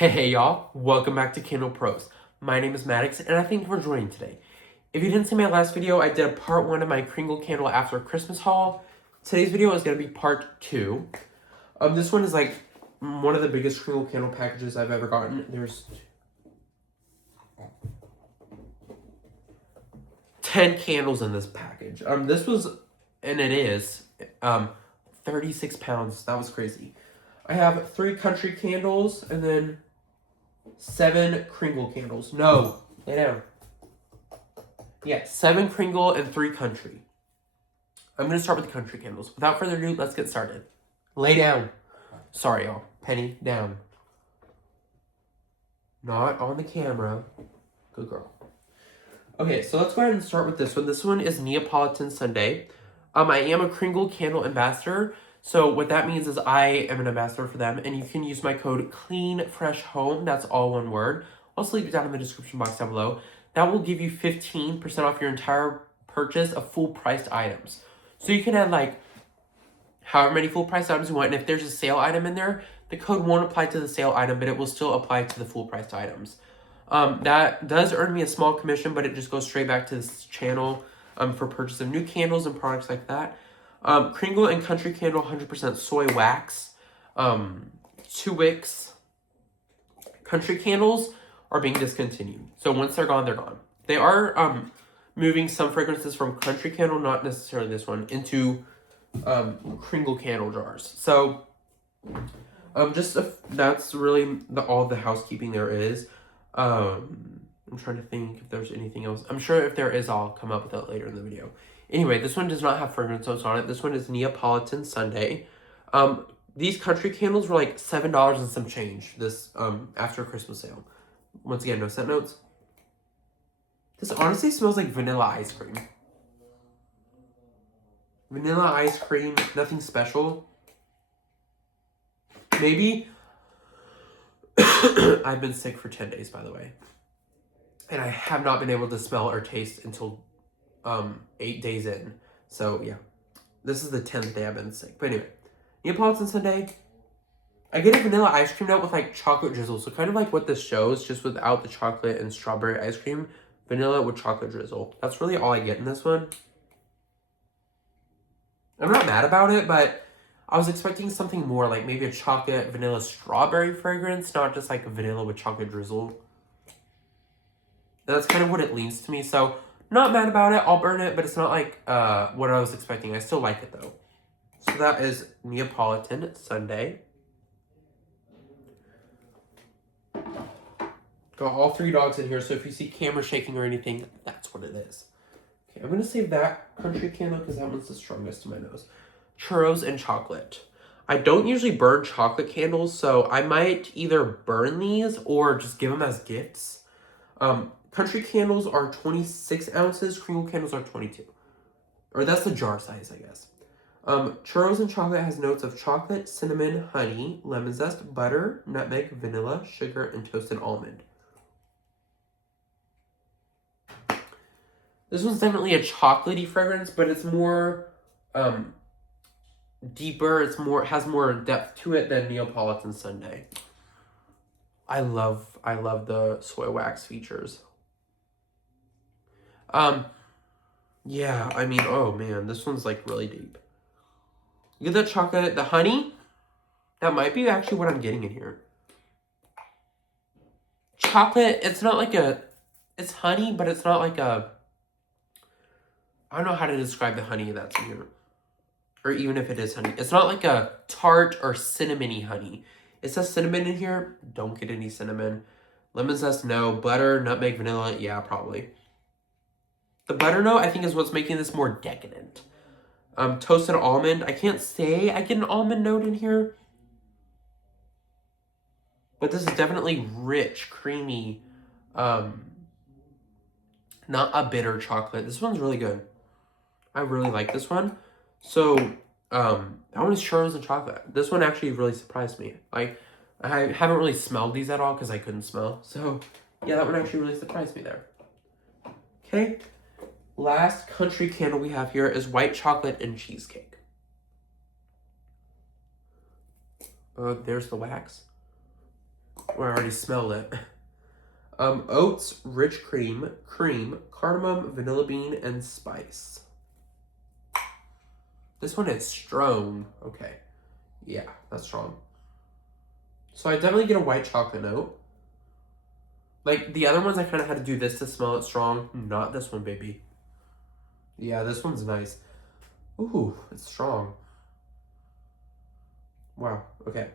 Hey y'all, welcome back to Candle Pros. My name is Maddox and I thank you for joining today. If you didn't see my last video, I did a part 1 of my Kringle Candle after Christmas haul. Today's video is going to be part 2. This one is like one of the biggest Kringle Candle packages I've ever gotten. There's 10 candles in this package. This was, and it is, 36 pounds. That was crazy. I have 3 country candles and then 7 Kringle candles. No, lay down. Yeah, 7 Kringle and 3 country. I'm going to start with the country candles. Without further ado, let's get started. Lay down. Sorry, y'all. Penny, down. Not on the camera. Good girl. Okay, so let's go ahead and start with this one. This one is Neapolitan Sunday. I am a Kringle Candle ambassador. So what that means is I am an ambassador for them, and you can use my code CLEANFRESHHOME. That's all one word. I'll also leave it down in the description box down below. That will give you 15% off your entire purchase of full-priced items. So you can add like however many full-priced items you want, and if there's a sale item in there, the code won't apply to the sale item, but it will still apply to the full-priced items. That does earn me a small commission, but it just goes straight back to this channel for purchase of new candles and products like that. Kringle and Country Candle 100% soy wax. 2 wicks. Country candles are being discontinued. So once they're gone, they're gone. They are moving some fragrances from Country Candle, not necessarily this one, into Kringle candle jars. So that's really all the housekeeping there is. I'm trying to think if there's anything else. I'm sure if there is, I'll come up with that later in the video. Anyway, this one does not have fragrance notes on it. This one is Neapolitan Sunday. These country candles were like $7 and some change this after Christmas sale. Once again, no scent notes. This honestly smells like vanilla ice cream. Vanilla ice cream, nothing special. Maybe. I've been sick for 10 days, by the way. And I have not been able to smell or taste until 8 days in. So, yeah. This is the 10th day I've been sick. But anyway. Neapolitan Sunday. I get a vanilla ice cream note with, like, chocolate drizzle. So, kind of like what this shows, just without the chocolate and strawberry ice cream. Vanilla with chocolate drizzle. That's really all I get in this one. I'm not mad about it, but I was expecting something more, like maybe a chocolate vanilla strawberry fragrance, not just like a vanilla with chocolate drizzle. That's kind of what it leans to me, so not mad about it. I'll burn it, but it's not like what I was expecting. I still like it though. So that is Neapolitan Sunday. Got all 3 dogs in here, so if you see camera shaking or anything, that's what it is. Okay, I'm going to save that country candle because that one's the strongest to my nose. Churros and chocolate. I don't usually burn chocolate candles, so I might either burn these or just give them as gifts. Country candles are 26 ounces. Kringle candles are 22. Or that's the jar size, I guess. Churros and chocolate has notes of chocolate, cinnamon, honey, lemon zest, butter, nutmeg, vanilla, sugar, and toasted almond. This one's definitely a chocolatey fragrance, but it's more deeper. Has more depth to it than Neapolitan Sunday. I love the soy wax features. Yeah, I mean, oh man, this one's like really deep. You get that chocolate, the honey. That might be actually what I'm getting in here. Chocolate, it's not like it's honey, but it's not like I don't know how to describe the honey that's in here. Or even if it is honey. It's not like a tart or cinnamony honey. It says cinnamon in here. Don't get any cinnamon. Lemon zest, no. Butter, nutmeg, vanilla, yeah, probably. The butter note, I think, is what's making this more decadent. Toasted almond. I can't say I get an almond note in here. But this is definitely rich, creamy, not a bitter chocolate. This one's really good. I really like this one. So, that one is churros and chocolate. This one actually really surprised me. Like, I haven't really smelled these at all because I couldn't smell. So, yeah, that one actually really surprised me there. Okay. Last country candle we have here is white chocolate and cheesecake. There's the wax. Oh, I already smelled it. Oats, rich cream, cardamom, vanilla bean, and spice. This one is strong. Okay. Yeah, that's strong. So I definitely get a white chocolate note. Like, the other ones I kind of had to do this to smell it strong. Not this one, baby. Yeah, this one's nice. Ooh, it's strong. Wow, okay.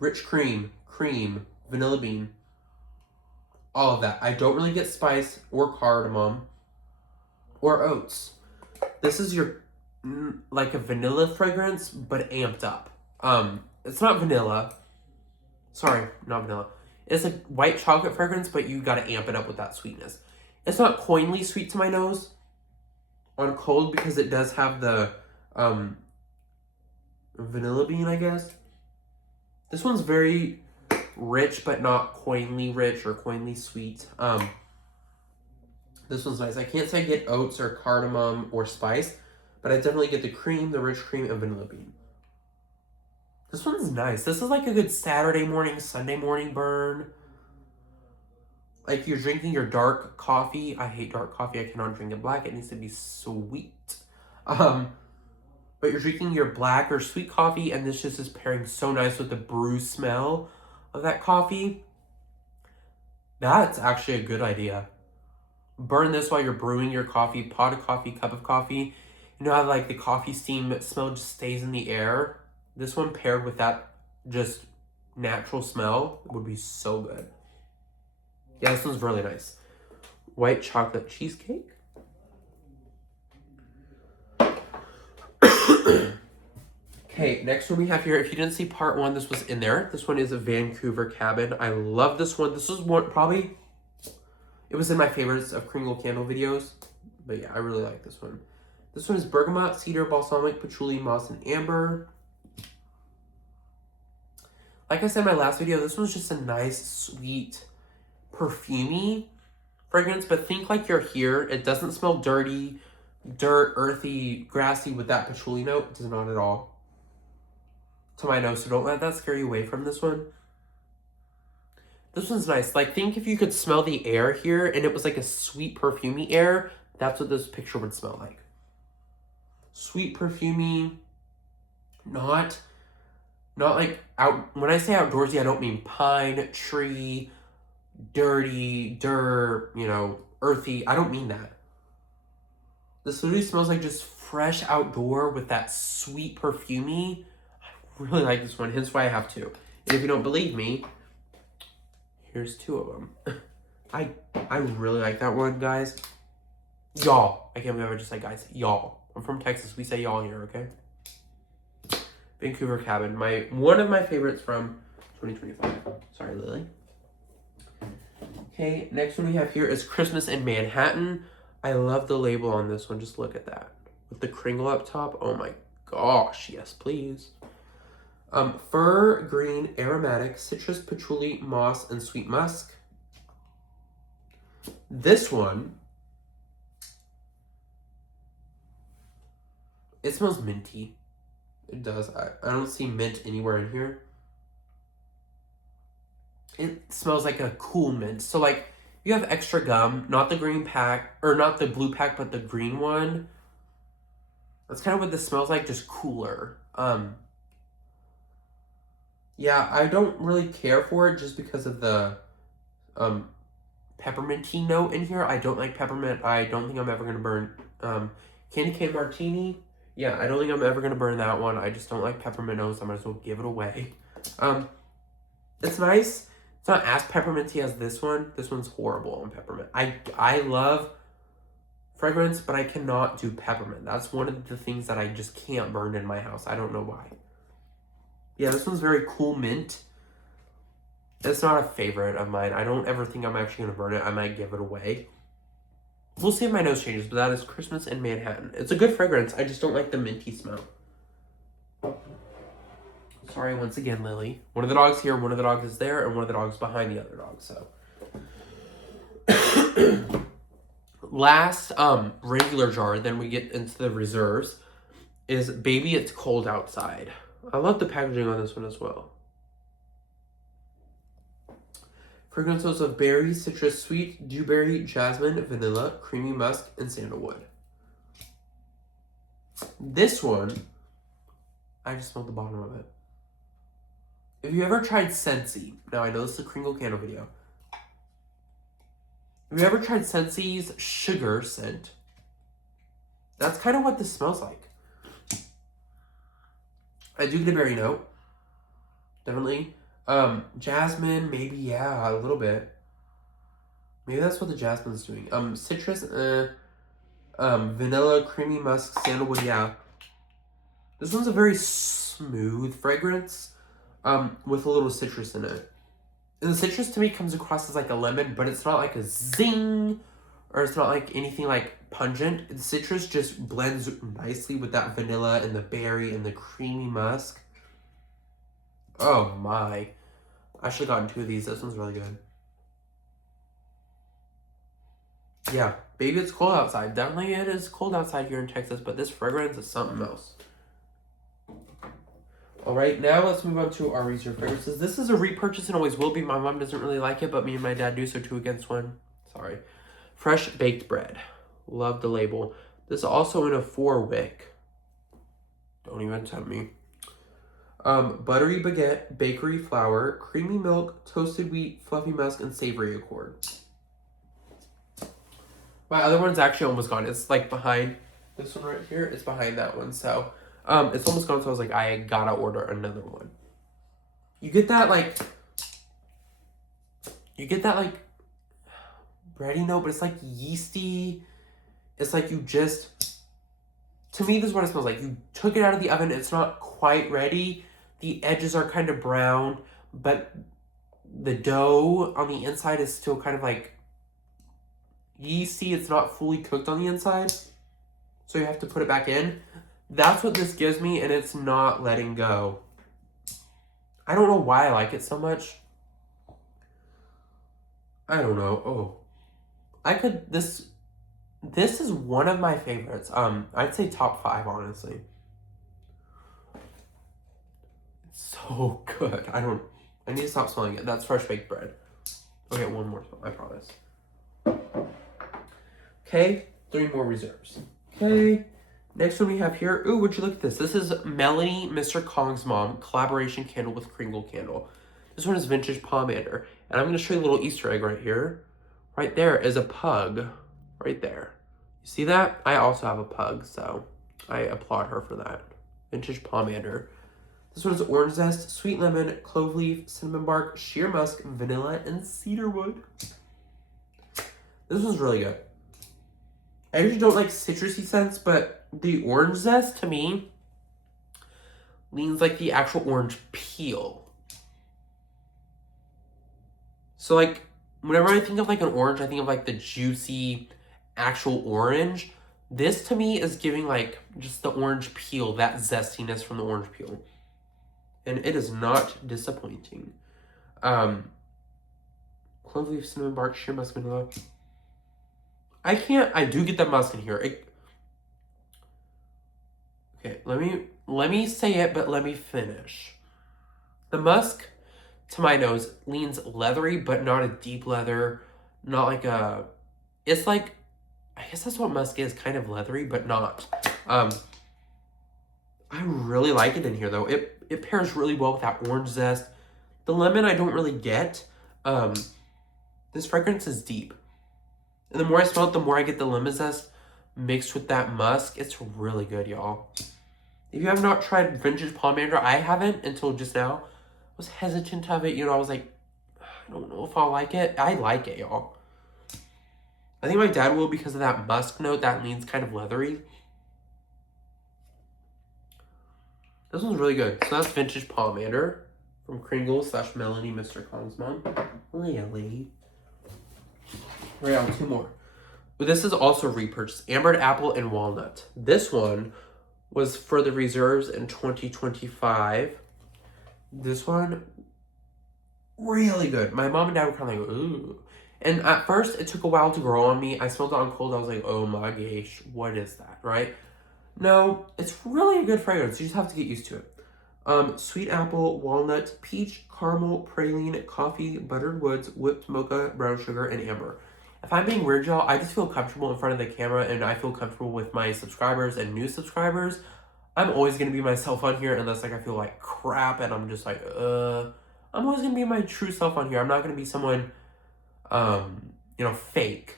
Rich cream, vanilla bean. All of that. I don't really get spice or cardamom or oats. This is your, like a vanilla fragrance, but amped up. It's not vanilla. Sorry, not vanilla. It's a white chocolate fragrance, but you gotta amp it up with that sweetness. It's not coinly sweet to my nose on cold because it does have the vanilla bean, I guess. This one's very rich, but not coinly rich or coinly sweet. This one's nice. I can't say I get oats or cardamom or spice, but I definitely get the cream, the rich cream, and vanilla bean. This one's nice. This is like a good Saturday morning, Sunday morning burn. Like you're drinking your dark coffee. I hate dark coffee. I cannot drink it black. It needs to be sweet. But you're drinking your black or sweet coffee, and this just is pairing so nice with the brew smell of that coffee. That's actually a good idea. Burn this while you're brewing your coffee, pot of coffee, cup of coffee. You know how like the coffee steam smell just stays in the air? This one paired with that just natural smell would be so good. Yeah, this one's really nice. White chocolate cheesecake. Okay, next one we have here. If you didn't see part one, this was in there. This one is a Vancouver Cabin. I love this one. This was one probably, it was in my favorites of Kringle Candle videos. But yeah, I really like this one. This one is bergamot, cedar, balsamic, patchouli, moss, and amber. Like I said in my last video, this one's just a nice, sweet, perfumey fragrance. But think like you're here. It doesn't smell dirty, dirt, earthy, grassy with that patchouli note. It does not at all. To my nose, so don't let that scare you away from this one. This one's nice. Like, think if you could smell the air here and it was like a sweet, perfumey air. That's what this picture would smell like. Sweet, perfumey. Not like out. When I say outdoorsy, I don't mean pine, tree, dirty, dirt, you know, earthy. I don't mean that. This literally smells like just fresh outdoor with that sweet perfumey. I really like this one, hence why I have two. And if you don't believe me, here's two of them. I really like that one, guys. Y'all. I can't believe I just said guys. Y'all. I'm from Texas. We say y'all here, okay? Vancouver Cabin. One of my favorites from 2025. Sorry, Lily. Okay, next one we have here is Christmas in Manhattan. I love the label on this one. Just look at that. With the Kringle up top. Oh my gosh. Yes, please. Fir, green, aromatic, citrus, patchouli, moss, and sweet musk. This one, it smells minty. It does. I don't see mint anywhere in here. It smells like a cool mint. So like, you have extra gum, not the green pack, or not the blue pack, but the green one. That's kind of what this smells like, just cooler. Yeah, I don't really care for it just because of the pepperminty note in here. I don't like peppermint. I don't think I'm ever going to burn Candy Cane Martini. Yeah, I don't think I'm ever going to burn that one. I just don't like peppermint notes. I might as well give it away. It's nice. It's not as pepperminty as this one. This one's horrible on peppermint. I love fragrance, but I cannot do peppermint. That's one of the things that I just can't burn in my house. I don't know why. Yeah, this one's very cool mint. It's not a favorite of mine. I don't ever think I'm actually going to burn it. I might give it away. We'll see if my nose changes, but that is Christmas in Manhattan. It's a good fragrance. I just don't like the minty smell. Sorry once again, Lily. One of the dogs here, one of the dogs is there, and one of the dogs behind the other dog, so. Last regular jar, then we get into the reserves, is Baby It's Cold Outside. I love the packaging on this one as well. Fragrances of berry, citrus, sweet, dewberry, jasmine, vanilla, creamy musk, and sandalwood. This one, I just smelled the bottom of it. If you ever tried Scentsy, now I know this is a Kringle Candle video. Have you ever tried Scentsy's sugar scent? That's kind of what this smells like. I do get a berry note. Definitely. Jasmine, maybe, yeah, a little bit. Maybe that's what the jasmine's doing. Citrus, vanilla, creamy musk, sandalwood, yeah. This one's a very smooth fragrance, with a little citrus in it. And the citrus to me comes across as like a lemon, but it's not like a zing, or it's not like anything like pungent. The citrus just blends nicely with that vanilla and the berry and the creamy musk. Oh my. I should have gotten 2 of these. This one's really good. Yeah, baby, it's cold outside. Definitely it is cold outside here in Texas, but this fragrance is something else. Alright, now let's move on to our reserve fragrances. This is a repurchase and always will be. My mom doesn't really like it, but me and my dad do, so 2 against 1. Sorry. Fresh baked bread. Love the label. This is also in a 4-wick. Don't even tempt me. Buttery baguette, bakery flour, creamy milk, toasted wheat, fluffy musk, and savory accord. My other one's actually almost gone. It's like behind this one right here. It's behind that one, so it's almost gone. So I was like, I gotta order another one. You get that like bready note, but it's like yeasty. It's like you just, to me, this is what it smells like. You took it out of the oven. It's not quite ready. The edges are kind of brown, but the dough on the inside is still kind of like yeasty. It's not fully cooked on the inside, so you have to put it back in. That's what this gives me, and it's not letting go. I don't know why I like it so much. I don't know. Oh, this is one of my favorites. I'd say top 5, honestly. It's so good. I need to stop smelling it. That's fresh baked bread. Okay, one more smell, I promise. Okay, 3 more reserves. Okay, next one we have here. Ooh, would you look at this? This is Melanie, Mr. Kong's Mom, collaboration candle with Kringle Candle. This one is vintage pomander. And I'm going to show you a little Easter egg right here. Right there is a pug. Right there. You see that? I also have a pug, so I applaud her for that. Vintage pomander. This one is orange zest, sweet lemon, clove leaf, cinnamon bark, sheer musk, vanilla, and cedarwood. This one's really good. I usually don't like citrusy scents, but the orange zest, to me, leans like the actual orange peel. So, like, whenever I think of, like, an orange, I think of, like, the juicy actual orange. This, to me, is giving, like, just the orange peel, that zestiness from the orange peel. And it is not disappointing. Clove leaf, cinnamon bark, sheer musk, vanilla. I do get the musk in here. Okay, let me say it, but let me finish. The musk, to my nose, leans leathery, but not a deep leather. Not like a, it's like, I guess that's what musk is, kind of leathery, but not. I really like it in here, though. It pairs really well with that orange zest. The lemon I don't really get. This fragrance is deep. And the more I smell it, the more I get the lemon zest mixed with that musk. It's really good, y'all. If you have not tried vintage pomander, I haven't until just now. I was hesitant of it. You know, I was like, I don't know if I'll like it. I like it, y'all. I think my dad will because of that musk note that leans kind of leathery. This one's really good. So that's vintage pomander from Kringle / Melanie, Mr. Kong's Mom. Really? Right on, 2 more. But this is also repurchased. Ambered apple and walnut. This one was for the reserves in 2025. This one, really good. My mom and dad were kind of like, ooh. And at first, it took a while to grow on me. I smelled it on cold. I was like, oh my gosh, what is that, right? No, it's really a good fragrance. You just have to get used to it. Sweet apple, walnut, peach, caramel, praline, coffee, buttered woods, whipped mocha, brown sugar, and amber. If I'm being weird, y'all, I just feel comfortable in front of the camera, and I feel comfortable with my subscribers and new subscribers. I'm always going to be myself on here unless, like, I feel like crap and I'm just like, I'm always going to be my true self on here. I'm not going to be someone, you know, fake,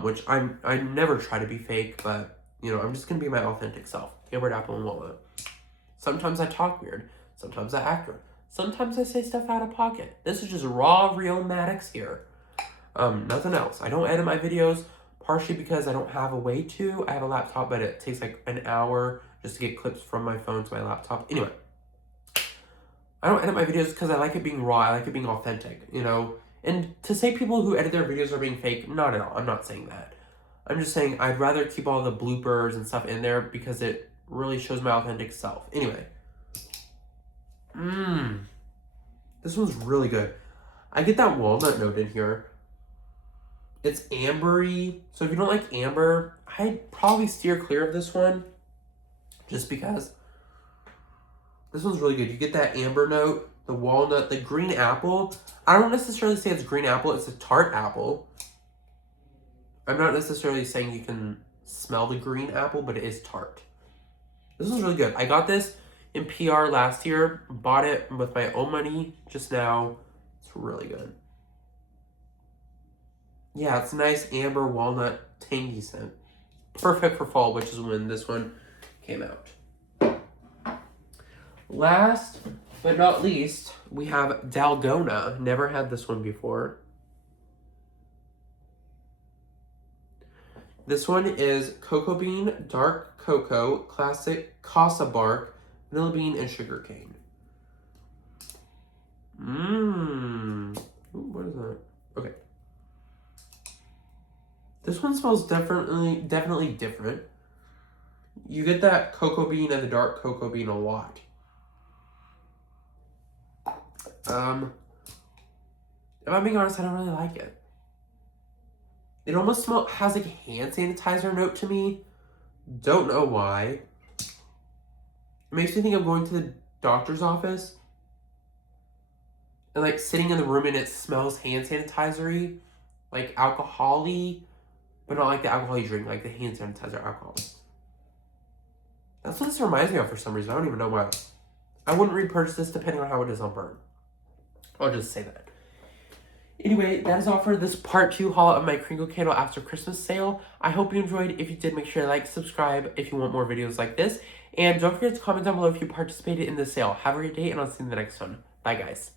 which I never try to be fake, but, you know, I'm just going to be my authentic self. Ambered apple and walnut. Sometimes I talk weird. Sometimes I act weird. Sometimes I say stuff out of pocket. This is just raw, real Maddox here. Nothing else. I don't edit my videos, partially because I don't have a way to. I have a laptop, but it takes like an hour just to get clips from my phone to my laptop. Anyway, I don't edit my videos because I like it being raw. I like it being authentic, you know? And to say people who edit their videos are being fake, not at all. I'm not saying that. I'm just saying I'd rather keep all the bloopers and stuff in there because it really shows my authentic self. Anyway. This one's really good. I get that walnut note in here. It's ambery. So if you don't like amber, I'd probably steer clear of this one. Just because. This one's really good. You get that amber note, the walnut, the green apple. I don't necessarily say it's green apple. It's a tart apple. I'm not necessarily saying you can smell the green apple, but it is tart. This one's really good. I got this in PR last year. Bought it with my own money just now. It's really good. Yeah, it's a nice amber walnut tangy scent. Perfect for fall, which is when this one came out. Last but not least, we have Dalgona. Never had this one before. This one is cocoa bean, dark cocoa, classic casa bark, vanilla bean, and sugar cane. Ooh, what is that? Okay. This one smells definitely different. You get that cocoa bean and the dark cocoa bean a lot. If I'm being honest, I don't really like it. It almost has like a hand sanitizer note to me. Don't know why. It makes me think of going to the doctor's office and like sitting in the room and it smells hand sanitizer-y, like alcohol-y, but not like the alcohol you drink, like the hand sanitizer alcohol. That's what this reminds me of for some reason. I don't even know why. I wouldn't repurchase this depending on how it is on burn. I'll just say that. Anyway, that is all for this part 2 haul of my Kringle Candle after Christmas sale. I hope you enjoyed. If you did, make sure to like, subscribe if you want more videos like this. And don't forget to comment down below if you participated in the sale. Have a great day, and I'll see you in the next one. Bye, guys.